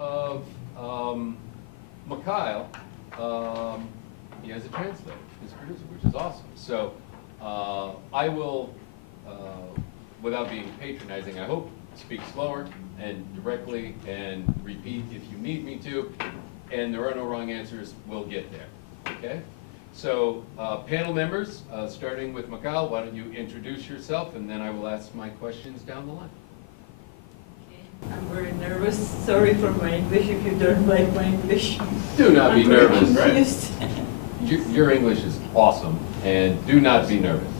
of Mikheil, he has a translator, his producer, which is awesome. So I will, without being patronizing, I hope, speak slower and directly and repeat if you need me to. And there are no wrong answers, we'll get there, okay? So panel members, starting with Mikheil, why don't you introduce yourself and then I will ask my questions down the line. Okay. I'm very nervous. Sorry for my English if you don't like my English. Do not be nervous, confused. right? Your English is awesome, and do not be nervous.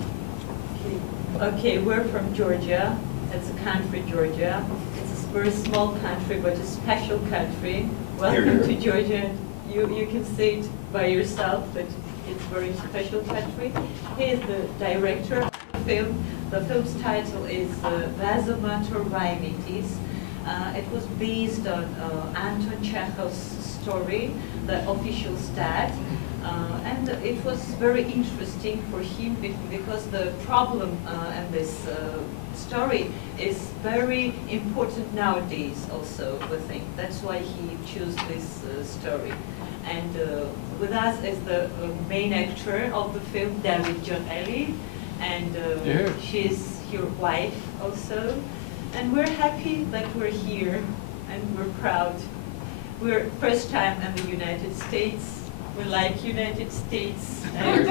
Okay, we're from Georgia. It's a country, Georgia. It's a very small country, but a special country. Welcome to Georgia. You can say it by yourself that it's a very special country. He is the director of the film. The film's title is Vasomotor Rhinitis. It was based on Anton Chekhov's story, The Official Stat. And it was very interesting for him because the problem and this story is very important nowadays also, we think. That's why he chose this story. And with us is the main actor of the film, David John Ellie, and she's your wife also. And we're happy that we're here, and we're proud. We're first time in the United States. We like United States. And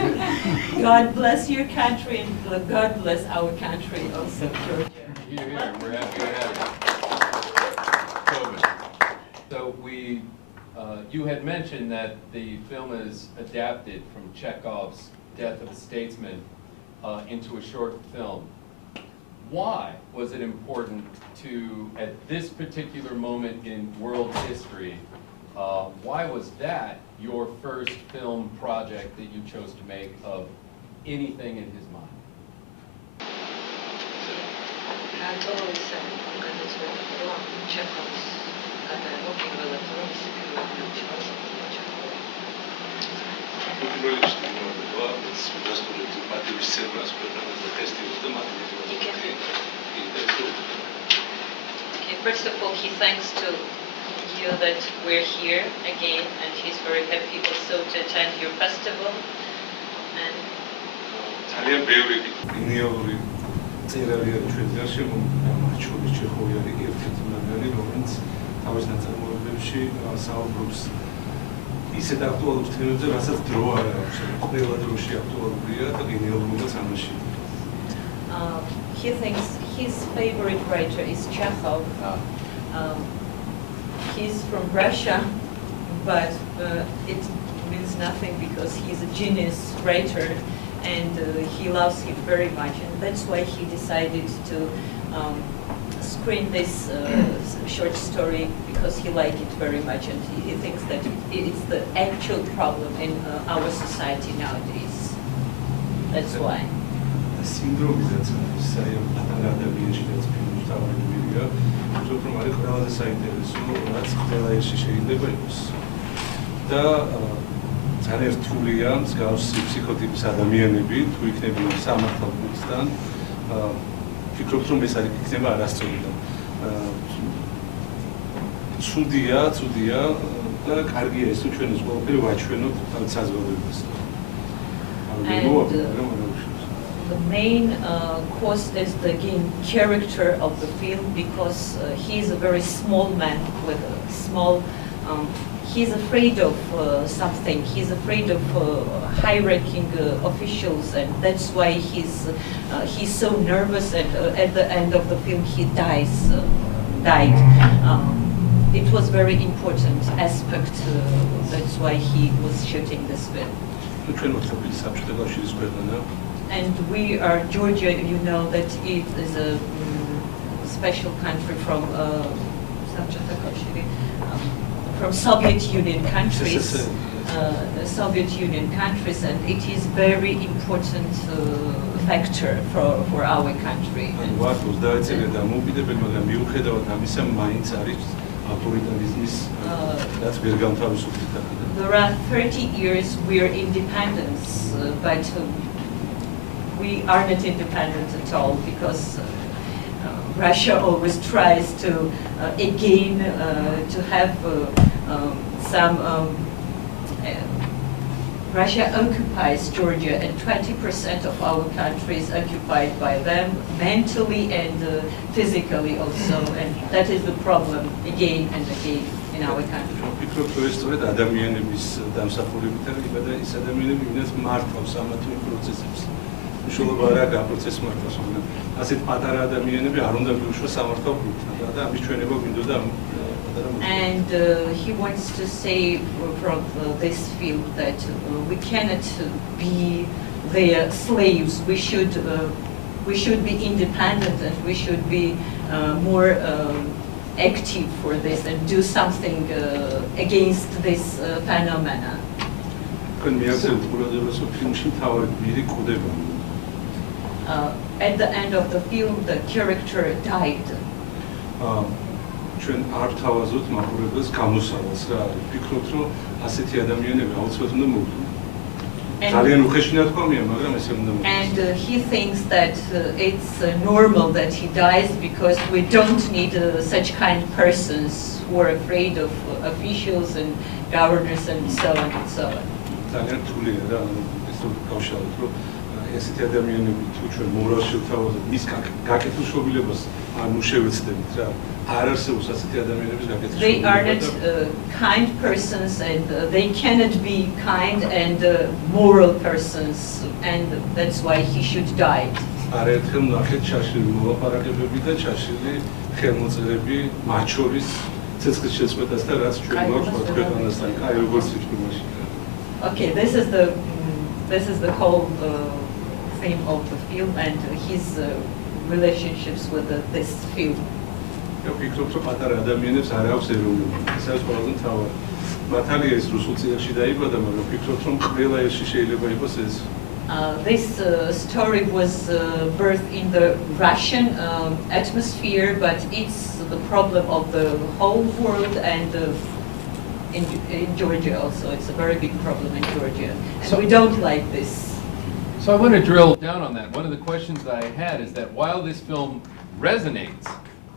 God bless your country, and God bless our country also, Georgia. Here, we're happy to have you. So you had mentioned that the film is adapted from Chekhov's Death of a Statesman into a short film. Why was it important to, at this particular moment in world history, why was that your first film project that you chose to make of anything in his mind? I've always wanted to work on Chekhov's working with a Okay, first of all, he thanks to you that we're here again, and he's very happy also to attend your festival. And ძალიან ბევრი გენიალური წერალი არის ჩვენ ძაში, მათ შორის ჩეხოვი არის ერთ-ერთი მაგარი, რომელიც თავის ნაწარმოებებში საუბრობს ისეთ აქტუალურ თემებზე, რასაც დრო არ აქვს, ყველა დროში აქტუალურია და გენიალურობაც ამაში. He thinks his favorite writer is Chekhov. He's from Russia, but it means nothing because he's a genius writer, and he loves him very much, and that's why he decided to screen this short story, because he liked it very much, and he thinks that it's the actual problem in our society nowadays. That's why. სინდრომიზაც საერთოდ პატარა ადამიანში რაც ფილმში თავარია, უფრო მაგ ყველაზე საინტერესო, რაც ყველა ერთში შეიძლება იყოს. და ძალიან რთულია მსგავსი ფსიქოტიპის ადამიანები, თუ იქნებიან სამართალ გუნდთან, ფიქრობთ რომ ეს არის იქნება არასწორი და ცუდია და კარგია ეს თუ ჩვენ ეს ყველაფერი ვაჩვენოთ თავის საზოგადოებას. The main cause is the character of the film, because he is a very small man with a small. He's afraid of something. He's afraid of high-ranking officials, and that's why he's so nervous. And at the end of the film, he died. It was very important aspect. That's why he was shooting this film. And we are Georgia. You know that it is a special country from Soviet Union countries. Soviet Union countries, and it is very important factor for our country. There are 30 years we are independence, but we are not independent at all, because Russia always tries to again to have some. Russia occupies Georgia, and 20% of our country is occupied by them, mentally and physically also, and that is the problem again and again in our country. ვფიქრობ, რომ ეს სწორედ ადამიანების დამსახურებითაა, და ის ადამიანები, ვინაც მართავს ამა თუ იმ პროცესებს. მნიშვნელობა არა აქვს პროცესს მართავს, მაგრამ ასეთ პატარა ადამიანები არ უნდა მიუშვას სამართალ გუნდთან, და ამის ჩვენება გვინდოდა ამ And he wants to say from this field that we cannot be their slaves. We should be independent, and we should be more active for this and do something against this phenomena. At the end of the film, the character died. ჩვენ არ თავაზობთ მაყურებელს გამოსავალს რა არის. ვფიქრობთ, რომ ასეთი ადამიანები აუცილებლად უნდა მოვიდნენ. ძალიან უხეშნია თქვამია, მაგრამ ესე უნდა მოვიდეს. And he thinks that it's normal that he dies because we don't need such kind of persons who are afraid of officials and governors and so on and so on. ძალიან რთულია რა, ეს გავშალოთ, რომ ესეთი ადამიანები თუ ჩვენ მორალს შევთავაზებთ, მის გაკეთილშობილებას არ მუშევეცდებით რა. They are not kind persons, and they cannot be kind and moral persons, and that's why he should die. Okay, this is the whole theme of the film and his relationships with this film. ვფიქრობ, რომ პატარა ადამიანებს არ აქვს ეროვნული. ეს არის ყველაზე მთავარი. მართალია ეს რუსულ წიგნში დაიბადა, მაგრამ ვფიქრობ, რომ ყველა ერთში შეიძლება იყოს ეს. This story was birthed in the Russian atmosphere, but it's the problem of the whole world and in Georgia also. It's a very big problem in Georgia, and we don't like this. So I want to drill down on that. One of the questions that I had is that while this film resonates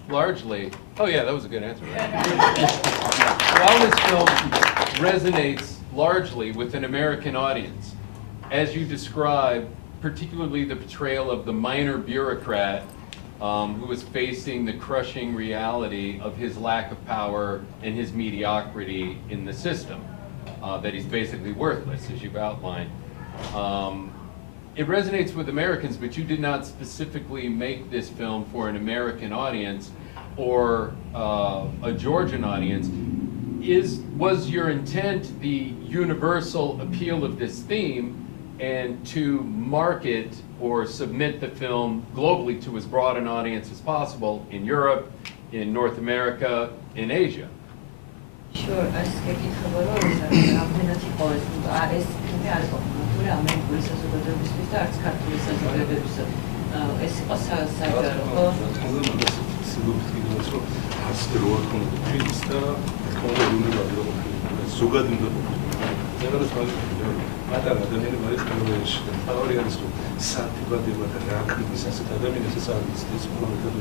largely, oh yeah, that was a good answer. While this film resonates largely with an American audience, as you describe, particularly the portrayal of the minor bureaucrat who was facing the crushing reality of his lack of power and his mediocrity in the system, that he's basically worthless, as you've outlined. It resonates with Americans, but you did not specifically make this film for an American audience or a Georgian audience. Was your intent the universal appeal of this theme and to market or submit the film globally to as broad an audience as possible in Europe, in North America, in Asia? Sure, ეს კითხვა რამდენად იყო ეს ფილმი არის პოპულარული ამერიკული საზოგადოებისთვის და არც ქართული საზოგადოებისთვის. ეს იყო საჯარო ხო? არც დრო არ ქონდა ფილმს და თქონდა უნებადი რომ ზოგადად უნდა ზოგადად მაგალითად პატარა ადამიანები არის ხელოვანში და თავი არის რომ სათიბადება და რა ქნის ასეთ ადამიანებს ეს არის ის პრობლემა.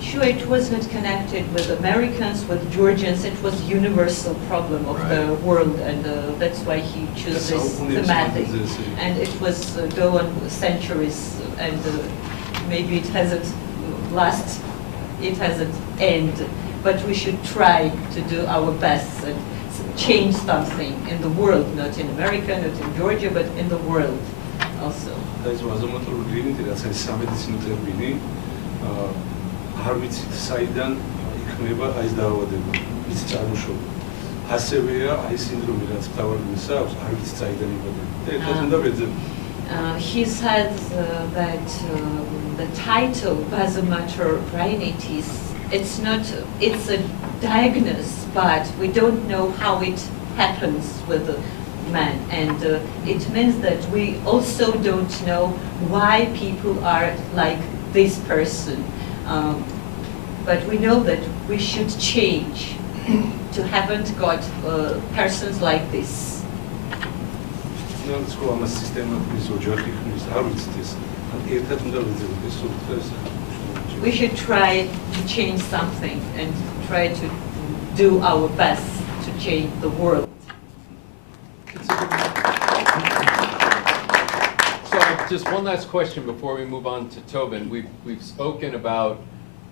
Sure, it was not connected with Americans, with Georgians. It was a universal problem of the world, and that's why he chose this thematic. And it was go on centuries, and maybe it hasn't end. But we should try to do our best and change something in the world, not in America, not in Georgia, but in the world also. That's Vasomotor Rhinitis, that's a medicine termini. არ ვიცით საიდან იქნება ეს დაავადება, ის წარმოშობა. ასევეა აი სინდრომი, რაც მთავარს აქვს, არ ვიცით საიდან იბადება. და ერთად უნდა ვეძებ. He says that the title Vasomotor Rhinitis, it's a diagnosis, but we don't know how it happens with the man, and it means that we also don't know why people are like this person. But we know that we should change to haven't got persons like this. No, it's called a system of Georgian. I would say this. And it doesn't do this. we should try to change something and try to do our best to change the world. So just one last question before we move on to Tobin. We've spoken about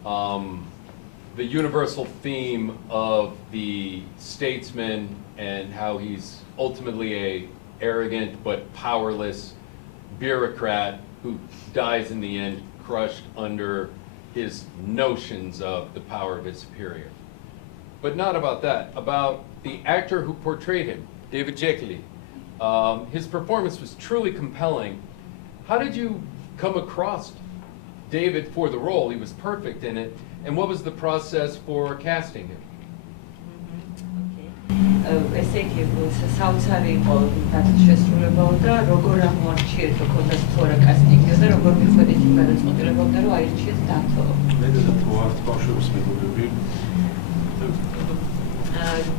the universal theme of the statesman and how he's ultimately a arrogant but powerless bureaucrat who dies in the end crushed under his notions of the power of his superior. But not about that, about the actor who portrayed him, David Jekili. His performance was truly compelling. How did you come across David for the role? He was perfect in it. And what was the process for casting him? Ესეთი საოცარი იყო შესრულებოდა, როგორ აღმოჩნდა თქოს თორა კასტინგზე და როგორ მიხვედით იმ გადაწყვეტილებამდე რომ აირჩიეთ დათო. მე და თუ არ ბავშვებს მეგობრები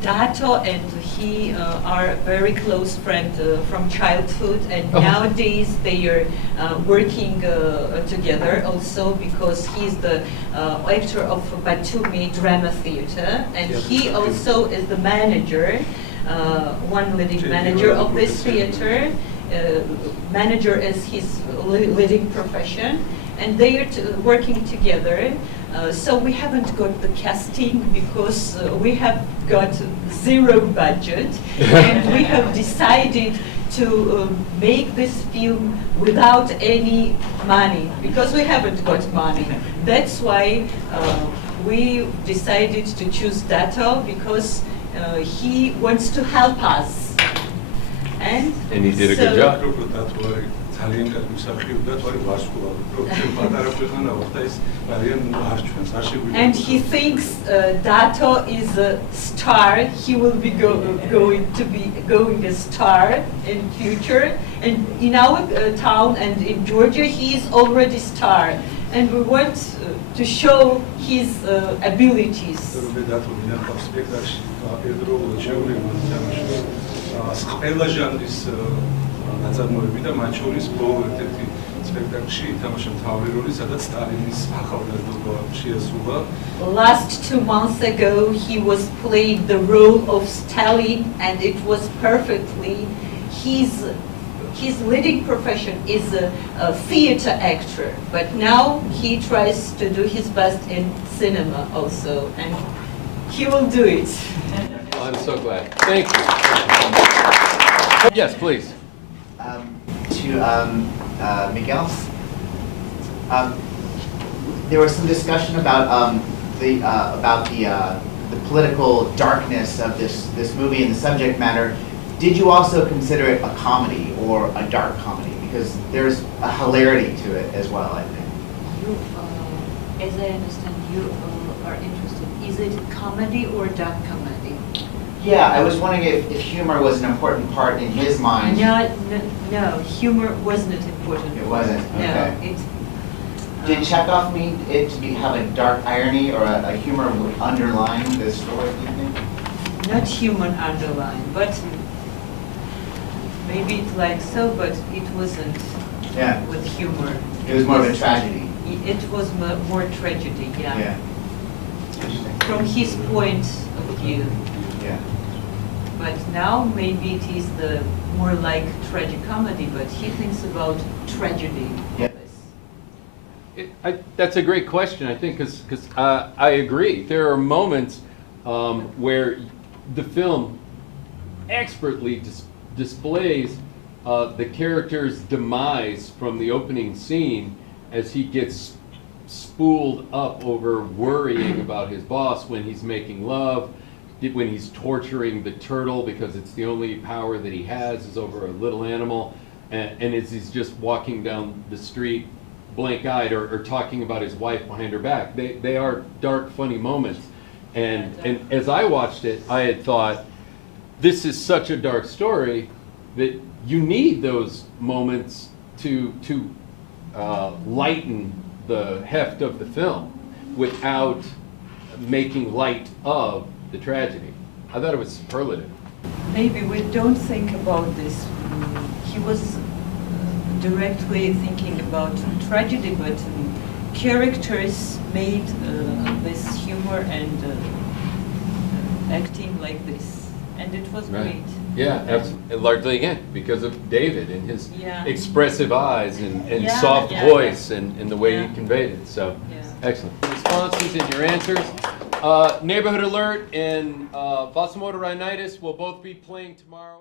Dato and he are very close friends from childhood, and nowadays they are working together also because he's the actor of Batumi Drama Theatre, and he also is the manager, one leading manager of this theatre. Manager is his leading profession, and they are working together. So we haven't got the casting because we have got zero budget, and we have decided to make this film without any money because we haven't got money. That's why we decided to choose Dato because he wants to help us. And he did a good job. And he thinks Dato is a star. He will be going a star in future. And in our town and in Georgia, he is already star. And we want to show his abilities. ყველა ჟანრის ნაწარმოები და მათ შორის ბოლო ერთ-ერთი სპექტაკლში ითამაშა მთავარი როლი, სადაც სტალინის ახალგაზრდობა შეასრულა. Last 2 months ago, he was played the role of Stalin, and it was perfectly. His leading profession is a theater actor, but now he tries to do his best in cinema also, and he will do it. I'm so glad. Thank you. Yes, please. Mikheil, there was some discussion about the political darkness of this movie and the subject matter. Did you also consider it a comedy or a dark comedy? Because there's a hilarity to it as well, I think. You, as I understand, you are interested. Is it comedy or dark comedy? Yeah, I was wondering if humor was an important part in his mind. No, humor wasn't important. It wasn't? Okay. No, Did Chekhov mean it to have a dark irony or a humor underlying the story, do you think? Not human underline, but maybe it's like so, but it wasn't with humor. It was more of a tragedy. It was more tragedy, Yeah. Interesting. From his point of view. Yeah. But now maybe it is the more like tragic comedy, but he thinks about tragedy. Yeah. That's a great question, I think, because I agree. There are moments where the film expertly displays the character's demise from the opening scene as he gets spooled up over worrying about his boss when he's making love, when he's torturing the turtle because it's the only power that he has is over a little animal, and as he's just walking down the street blank-eyed or talking about his wife behind her back. They are dark, funny moments. And as I watched it, I had thought, this is such a dark story that you need those moments to lighten the heft of the film without making light of the tragedy. I thought it was superlative. Maybe we don't think about this. He was directly thinking about tragedy, but characters made with humor and acting like this, and it was Right. great. Yeah, largely again, because of David and his Yeah. expressive eyes and Yeah, soft yeah, voice and the way Yeah. he conveyed it, so, Yeah. excellent. Responses and your answers. Neighborhood Alert and Vasomotor Rhinitis will both be playing tomorrow.